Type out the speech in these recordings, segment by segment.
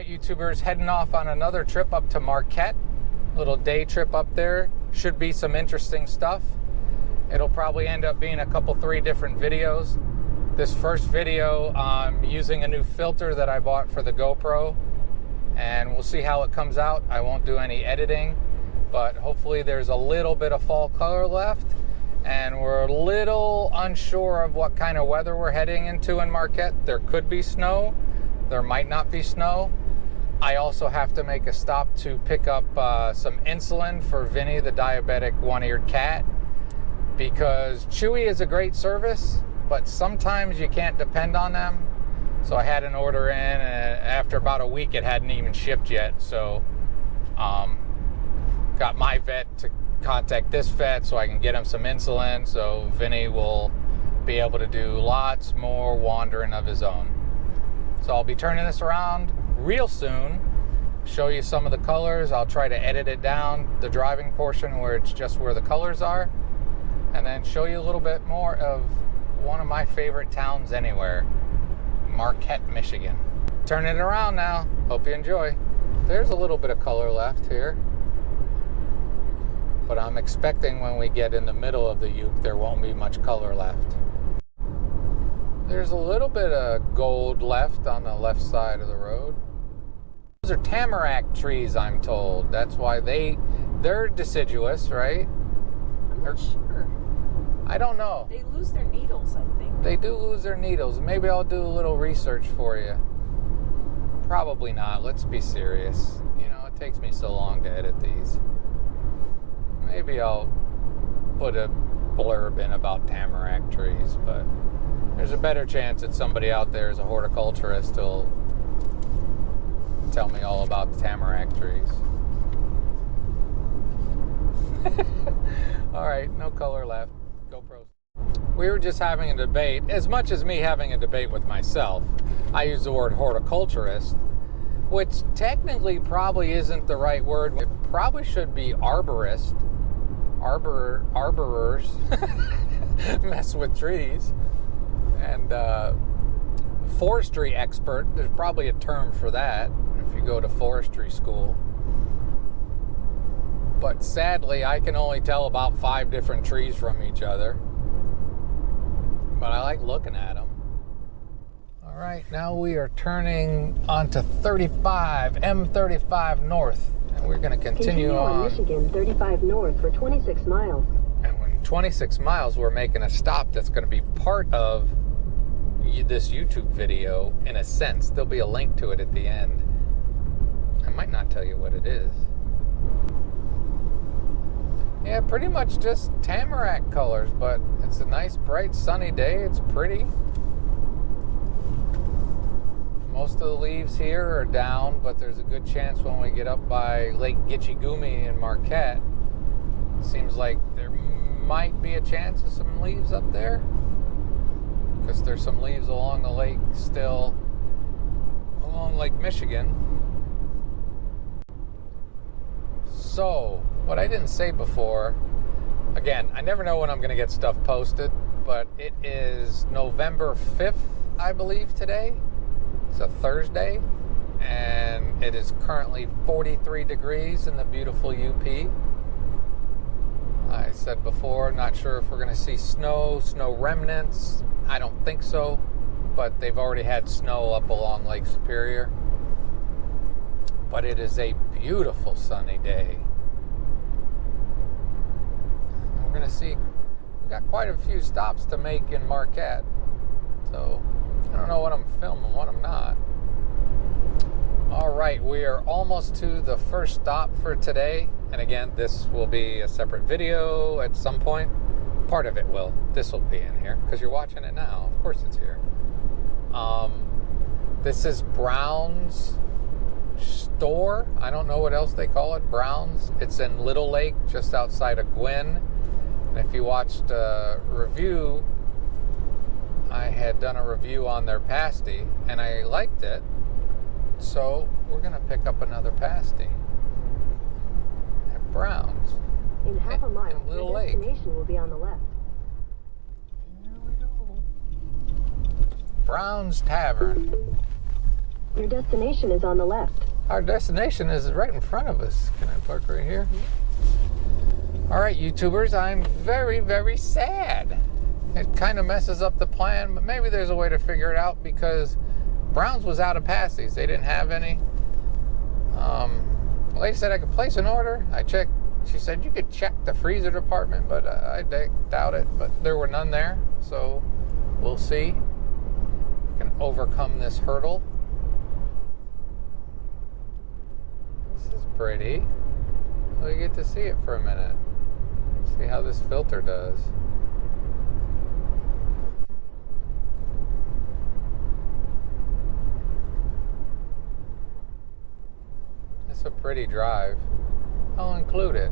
right, YouTubers, heading off on another trip up to Marquette. Little day trip up there. Should be some interesting stuff. It'll probably end up being a couple, 3 different videos. This first video, I'm using a new filter that I bought for the GoPro, and we'll see how it comes out. I won't do any editing, but hopefully there's a little bit of fall color left, and we're a little unsure of what kind of weather we're heading into in Marquette. There could be snow. There might not be snow. I also have to make a stop to pick up some insulin for Vinny, the diabetic one-eared cat, because Chewy is a great service, but sometimes you can't depend on them. So I had an order in, and after about a week, it hadn't even shipped yet. So got my vet to contact this vet so I can get him some insulin, so Vinny will be able to do lots more wandering of his own. So I'll be turning this around real soon, show you some of the colors. I'll try to edit it down, the driving portion where it's just where the colors are, and then show you a little bit more of one of my favorite towns anywhere, Marquette, Michigan. Turning it around now. Hope you enjoy. There's a little bit of color left here, but I'm expecting when we get in the middle of the Uke, there won't be much color left. There's a little bit of gold left on the left side of the road. Those are tamarack trees, I'm told. That's why they're deciduous, right? I'm not sure. I don't know. They lose their needles, I think. They do lose their needles. Maybe I'll do a little research for you. Probably not. Let's be serious. You know, it takes me so long to edit these. Maybe I'll put a blurb in about tamarack trees, but there's a better chance that somebody out there is a horticulturist who'll tell me all about the tamarack trees. All right, no color left. GoPro. We were just having a debate. As much as me having a debate with myself, I use the word horticulturist, which technically probably isn't the right word. It probably should be arborist. Arborers mess with trees. And forestry expert, there's probably a term for that if you go to forestry school. But sadly, I can only tell about 5 different trees from each other. But I like looking at them. All right, now we are turning onto 35, M35 North. And we're going to continue on Michigan 35 North for 26 miles. And when 26 miles, we're making a stop that's going to be part of this YouTube video in a sense. There'll be a link to it at the end. I might not tell you what it is. Yeah, pretty much just tamarack colors, but it's a nice, bright, sunny day. It's pretty. Most of the leaves here are down, but there's a good chance when we get up by Lake Gitchigumi in Marquette, it seems like there might be a chance of some leaves up there, because there's some leaves along the lake still, along Lake Michigan. So, what I didn't say before, again, I never know when I'm going to get stuff posted, but it is November 5th, I believe, today. It's a Thursday, and it is currently 43 degrees in the beautiful UP. I said before, not sure if we're going to see snow remnants. I don't think so, but they've already had snow up along Lake Superior. But it is a beautiful sunny day. We're going to see, we've got quite a few stops to make in Marquette. So I don't know what I'm filming, what I'm not. All right, we are almost to the first stop for today. And again, this will be a separate video at some point. Part of it will. This will be in here because you're watching it now. Of course it's here. This is Brown's store. I don't know what else they call it. Brown's. It's in Little Lake, just outside of Gwinn. And if you watched a review, I had done a review on their pasty, and I liked it. So we're going to pick up another pasty at Brown's. In half a mile, in Little your Lake. destination will be on the left. Here we go. Brown's Tavern. Your destination is on the left. Our destination is right in front of us. Can I park right here? All right, YouTubers, I'm very, very sad. It kind of messes up the plan, but maybe there's a way to figure it out because Brown's was out of pasties. They didn't have any. The lady said I could place an order. I checked. She said you could check the freezer department, but I doubt it. But there were none there, so we'll see. We can overcome this hurdle. This is pretty. So you get to see it for a minute. See how this filter does. It's a pretty drive. I'll include it.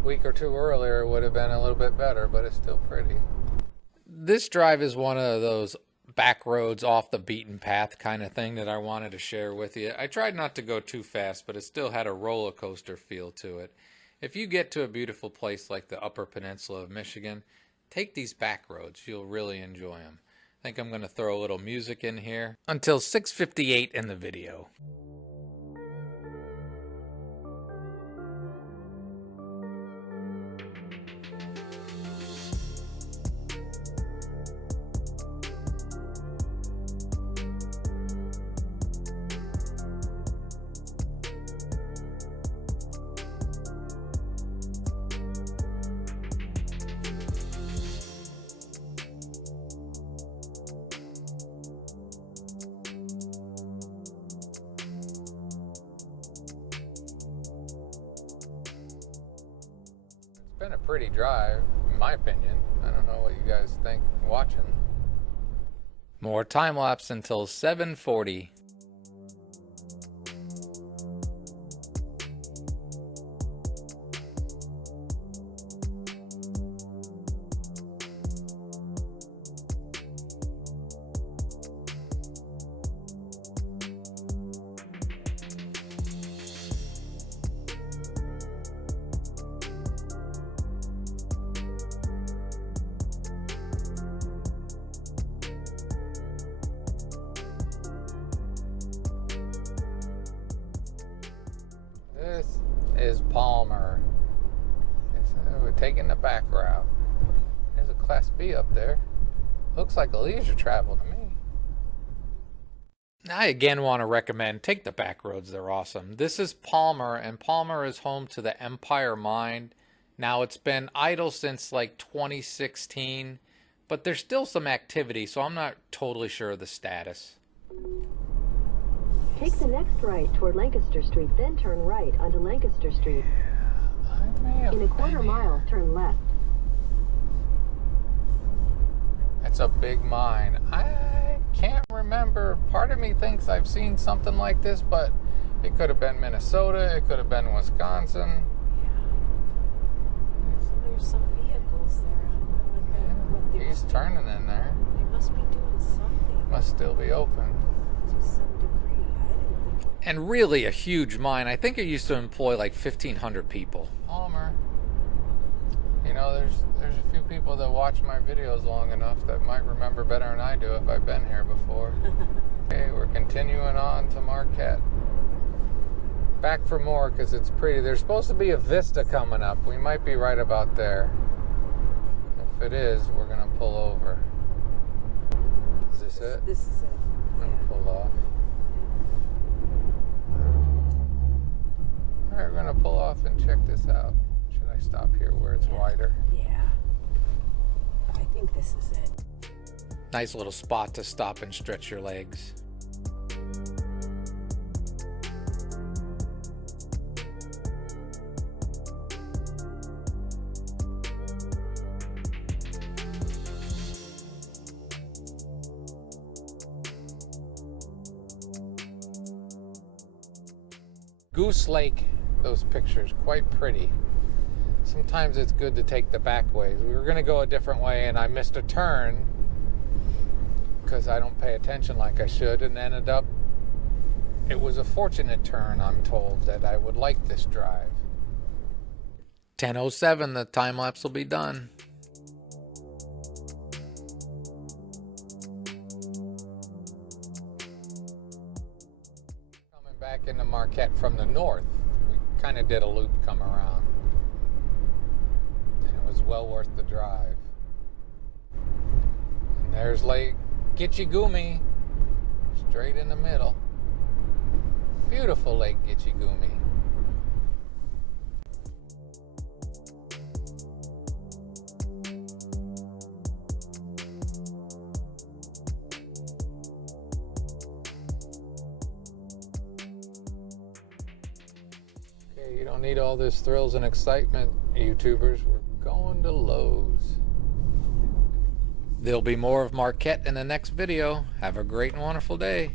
A week or two earlier would have been a little bit better, but it's still pretty. This drive is one of those back roads off the beaten path kind of thing that I wanted to share with you. I tried not to go too fast, but it still had a roller coaster feel to it. If you get to a beautiful place like the Upper Peninsula of Michigan, take these back roads. You'll really enjoy them. I think I'm going to throw a little music in here until 6:58 in the video. Been a pretty drive, in my opinion. I don't know what you guys think watching. More time lapse until 7:40. This is Palmer. We're taking the back route. There's a Class B up there. Looks like a leisure travel to me. I again want to recommend take the back roads. They're awesome. This is Palmer, and Palmer is home to the Empire Mine. Now it's been idle since like 2016, but there's still some activity, so I'm not totally sure of the status. Take the next right toward Lancaster Street, then turn right onto Lancaster Street. In a quarter mile, turn left. It's a big mine. I can't remember. Part of me thinks I've seen something like this, but it could have been Minnesota. It could have been Wisconsin. So there's some vehicles there. I don't know what they He's turning in there. They must be doing something Must still be open. to some degree. I didn't think. And really a huge mine. I think it used to employ like 1,500 people. Palmer. You know, there's a few people that watch my videos long enough that might remember better than I do if I've been here before. Okay, we're continuing on to Marquette. Back for more because it's pretty. There's supposed to be a vista coming up. We might be right about there. If it is, we're going to pull over. Is this it? This is it. I'm going to pull off. All right, we're going to pull off and check this out. Should I stop here where it's wider? Yeah. I think this is it. Nice little spot to stop and stretch your legs. Goose Lake, those pictures, quite pretty. Sometimes it's good to take the back ways. We were going to go a different way and I missed a turn because I don't pay attention like I should, and ended up, it was a fortunate turn, I'm told, that I would like this drive. 10:07, the time lapse will be done. Coming back into Marquette from the north, we kind of did a loop come around, and it was well worth the drive. And there's Lake Gitchigumi, straight in the middle. Beautiful Lake Gitchigumi. Okay, you don't need all this thrills and excitement, YouTubers. We're going to Lowe's. There'll be more of Marquette in the next video. Have a great and wonderful day.